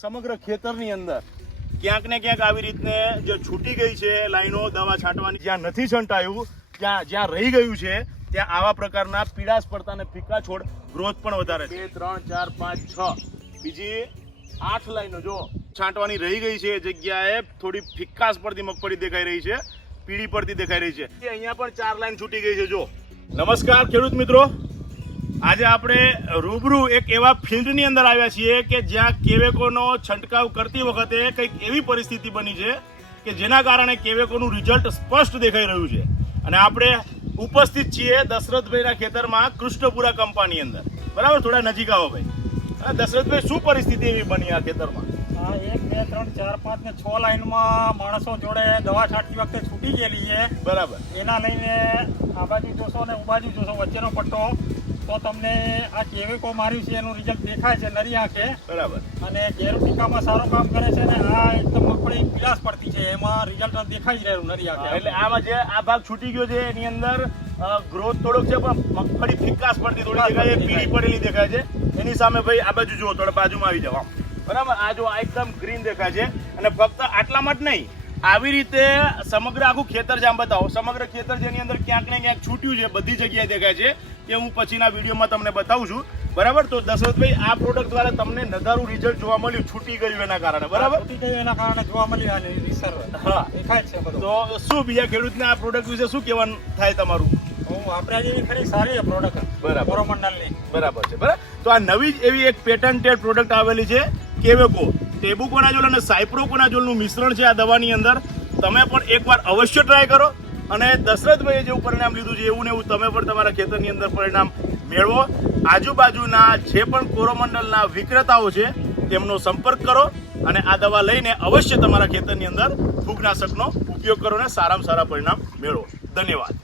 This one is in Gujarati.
સમગ્ર ખેતરની અંદર ક્યાંક ને ક્યાંક આવી રીતને જે છૂટી ગઈ છે લાઈનો દવા છાંટવાની, જ્યાં નથી છંટાયું જ્યાં રહી ગયું છે ત્યાં આવા પ્રકારના પીળાશ પડતા અને ફીકા છોડ ગ્રોથ પણ વધારે 2 3 4 5 6 બીજી 8 લાઈનો જો છાંટવાની રહી ગઈ છે એ જગ્યાએ થોડી ફિક્કાશ પડતી મગફળી દેખાઈ રહી છે, પીળી પડતી દેખાઈ રહી છે. અહીંયા પણ 4 લાઈન છૂટી ગઈ છે. જો નમસ્કાર ખેડૂત મિત્રો, આજે આપણે રૂબરૂ એક એવા ફિલ્ડની અંદર આવ્યા છીએ કે જ્યાં કેવેકોનો છંટકાવ કરતી વખતે કંઈક એવી પરિસ્થિતિ બની છે કે જેના કારણે કેવેકોનું રિઝલ્ટ સ્પષ્ટ દેખાઈ રહ્યું છે. અને આપણે ઉપસ્થિત છીએ દશરથભાઈના ખેતરમાં કૃષ્ણપુરા કંપાની અંદર. બરાબર, થોડા નજીક આવો ભાઈ. દશરથભાઈ, શું પરિસ્થિતિ એવી બની આ ખેતરમાં? 1 2 3 4 5 ને 6 લાઈનમાં માણસો જોડે દવા છાંટતી વખતે છૂટી ગયેલી છે. બરાબર. એના લઈને આ બાજુ જોશો ને બાજુ જોશો વચ્ચેનો પટ્ટો, તો તમને આ કેવેકો માર્યું છે એનું રિઝલ્ટ દેખાય છે નરી આંખે. બરાબર. અને ઘેર ટીકામાં સારું કામ કરે છે ને આ એકદમ મગફળી પીળાશ પડતી છે, એમાં રિઝલ્ટ દેખાઈ જ રહ્યું નરી આંખે. એટલે આમાં જે આ ભાગ છૂટી ગયો છે એની અંદર ગ્રોથ થોડોક છે પણ મગફળી ફિક્કાશ પડતી થોડી દેખાય છે, પીળી પડેલી દેખાય છે. એની સામે ભાઈ આ બાજુ જુઓ, થોડા બાજુમાં આવી જાવ. બરાબર, આ જો આ એકદમ ગ્રીન દેખાય છે. અને ફક્ત આટલામાં જ નહીં, આવી રીતે સમગ્ર આખું ખેતર જ આમ બતાવો, સમગ્ર ખેતર જેની અંદર ક્યાંક ને ક્યાંક છૂટ્યું છે બધી જગ્યાએ દેખાય છે, કે હું પછીના વિડીયોમાં તમને બતાવું છું. બરાબર, તો દશરથભાઈ આ પ્રોડક્ટ દ્વારા તમને નજારું રિઝલ્ટ જોવા મળ્યું છૂટી ગયું એના કારણે. બરાબર, છૂટી ગયું એના કારણે જોવા મળ્યું અને રીસર હા દેખાય છે બધું. તો શું બીજા ખેડૂતને આ પ્રોડક્ટ વિશે શું કહેવાનું થાય તમારું? આપણે જેવી ખરી સારી પ્રોડક્ટ બરાબર, કોરોમંડલની. બરાબર છે. બરાબર, તો આ નવી જ એવી એક પેટન્ટેડ પ્રોડક્ટ આવેલી છે કેવેકો ટેબુકોનાઝોલ અને સાયપ્રોકોનાઝોલનું મિશ્રણ છે આ દવાની અંદર. તમે પણ એકવાર અવશ્ય ટ્રાય કરો અને દશરથભાઈએ જેવું પરિણામ લીધું છે એવું ને એવું તમે પણ તમારા ખેતરની અંદર પરિણામ મેળવો. આજુબાજુના જે પણ કોરોમંડલના વિક્રેતાઓ છે તેમનો સંપર્ક કરો અને આ દવા લઈને અવશ્ય તમારા ખેતરની અંદર ફૂગનાશકનો ઉપયોગ કરો અને સારામાં સારા પરિણામ મેળવો. ધન્યવાદ.